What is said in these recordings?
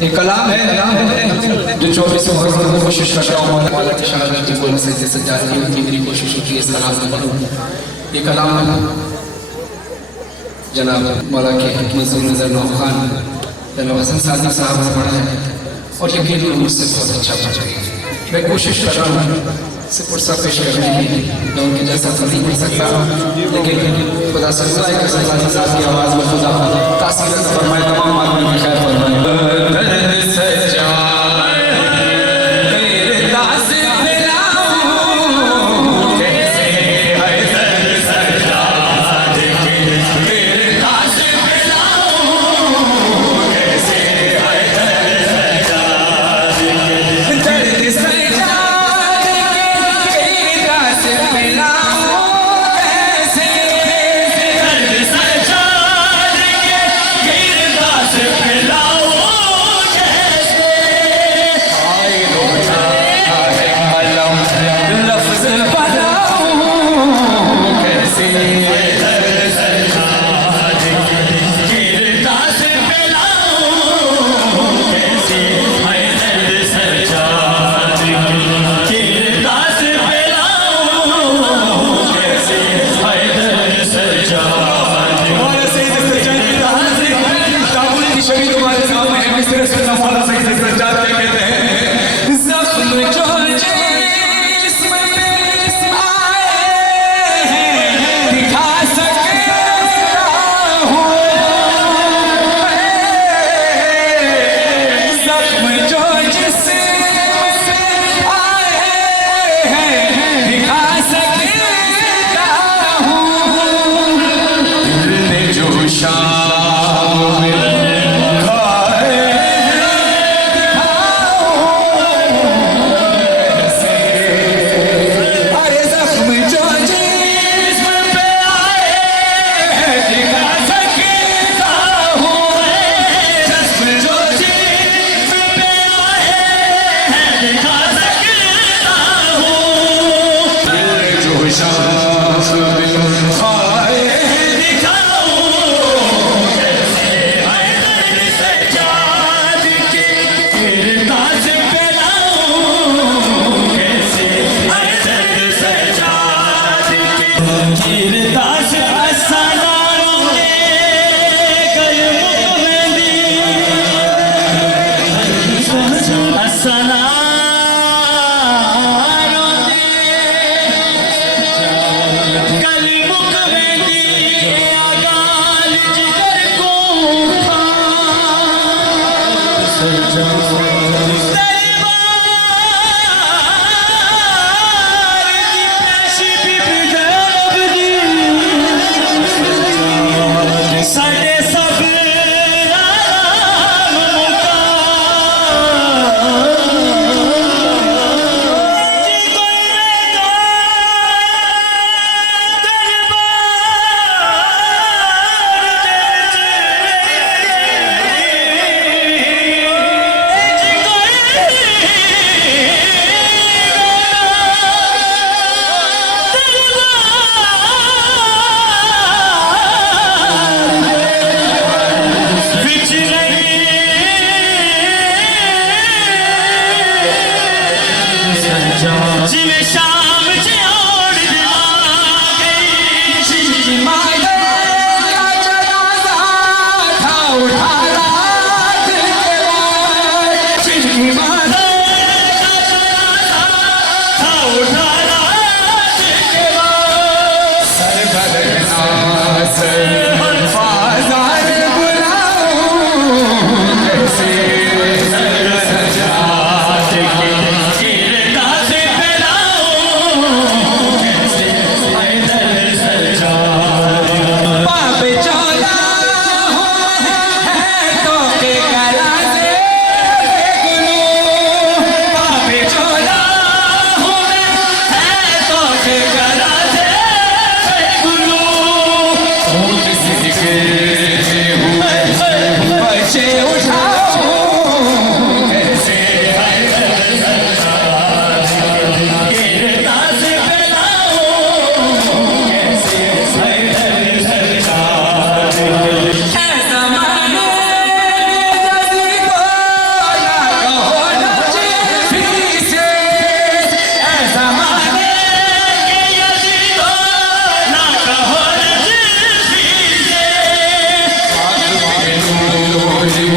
ये कलाम है जो 24 वर्ष में कोशिश करता हूँ मौला की शहादत की बोलने से जैसे जाती होती मेरी कोशिश होती है इस कलाम में पढ़ूं। ये कलाम जनाब मौला के मंजूर नजर नौ खान जनाब हसन सादी साहब ने पढ़ा है और यकीन मुझसे बहुत अच्छा पढ़ा है। मैं कोशिश कर रहा हूँ से पुरसा पेश करने की, मैं उनके जैसा तो नहीं पढ़ सकता, लेकिन खुदा से दुआ है कि सादी साहब की आवाज़ में खुदा तासीर फरमाए, तमाम आदमी की खैर फरमाए।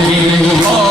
भी नहीं हो